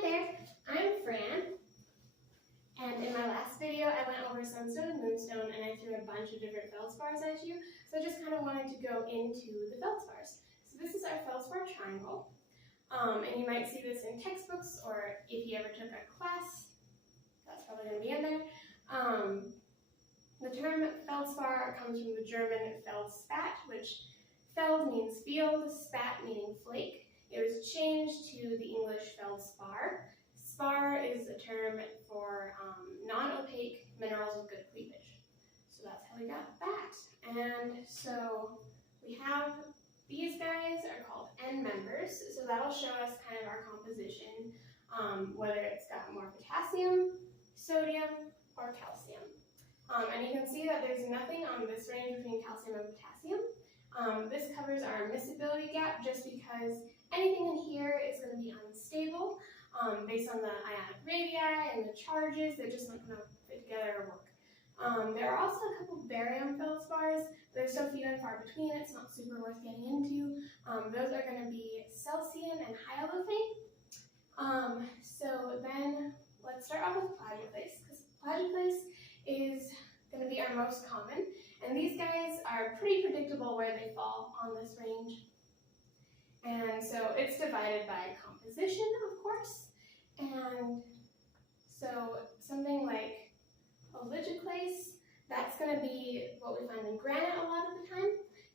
Hi there, I'm Fran, and in my last video I went over sunstone and moonstone and I threw a bunch of different feldspars at you, so I just kind of wanted to go into the feldspars. So this is our feldspar triangle, and you might see this in textbooks, or if you ever took a class, that's probably going to be in there. The term feldspar comes from the German feldspat, which feld means field, spat meaning flake. It was changed to the English feldspar. Spar is a term for non-opaque minerals with good cleavage. So that's how we got that. And so we have these guys are called end members. So that'll show us kind of our composition, whether it's got more potassium, sodium, or calcium. And you can see that there's nothing on this range between calcium and potassium. This covers our miscibility gap just because anything in here is going to be unstable based on the ionic radii and the charges. They're just not going to fit together or work. There are also a couple barium feldspars. There's so few and far between, it's not super worth getting into. Those are going to be calcium and hyaluronate. So then let's start off with plagioclase, because plagioclase is going to be our most common. And these guys are pretty predictable where they fall on this range. And so it's divided by composition, of course. And so something like oligoclase, that's going to be what we find in granite a lot of the time.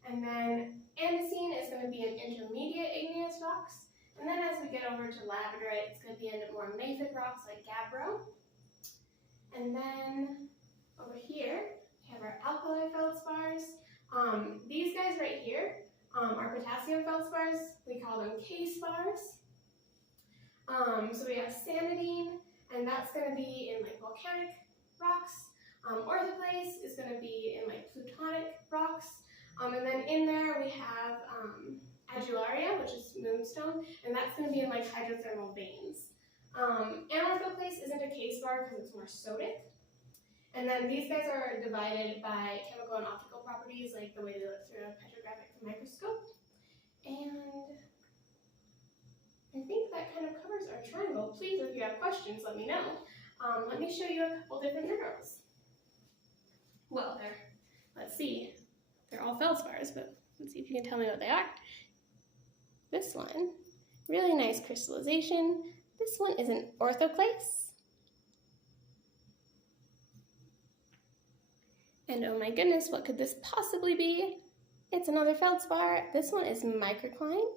And then andesine is going to be in intermediate igneous rocks. And then as we get over to labradorite, it's going to be in more mafic rocks like gabbro. And then over here, we have our alkali feldspars. These guys right here are potassium feldspars. We call them K-spars. So we have sanidine, and that's going to be in like volcanic rocks. Orthoclase is going to be in like plutonic rocks. And then in there we have adularia, which is moonstone, and that's going to be in like hydrothermal veins. Anorthoclase isn't a K-spar because it's more sodic. And then these guys are divided by chemical and optical properties, like the way they look through a petrographic microscope. And I think that kind of covers our triangle. Please, if you have questions, let me know. Let me show you a couple different minerals. Well, let's see. They're all feldspars, but let's see if you can tell me what they are. This one, really nice crystallization. This one is an orthoclase. And oh my goodness, what could this possibly be? It's another feldspar. This one is microcline.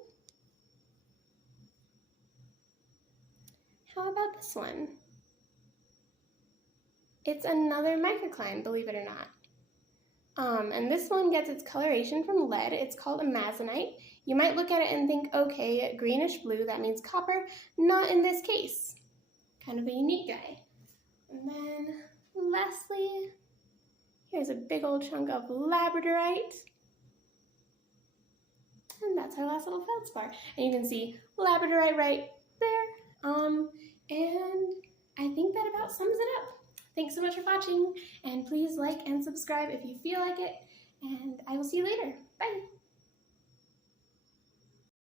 How about this one? It's another microcline, believe it or not. And this one gets its coloration from lead. It's called amazonite. You might look at it and think, okay, greenish blue, that means copper. Not in this case. Kind of a unique guy. And then lastly, here's a big old chunk of labradorite. And that's our last little feldspar. And you can see labradorite right there. And I think that about sums it up. Thanks so much for watching, and please like and subscribe if you feel like it, and I will see you later. Bye!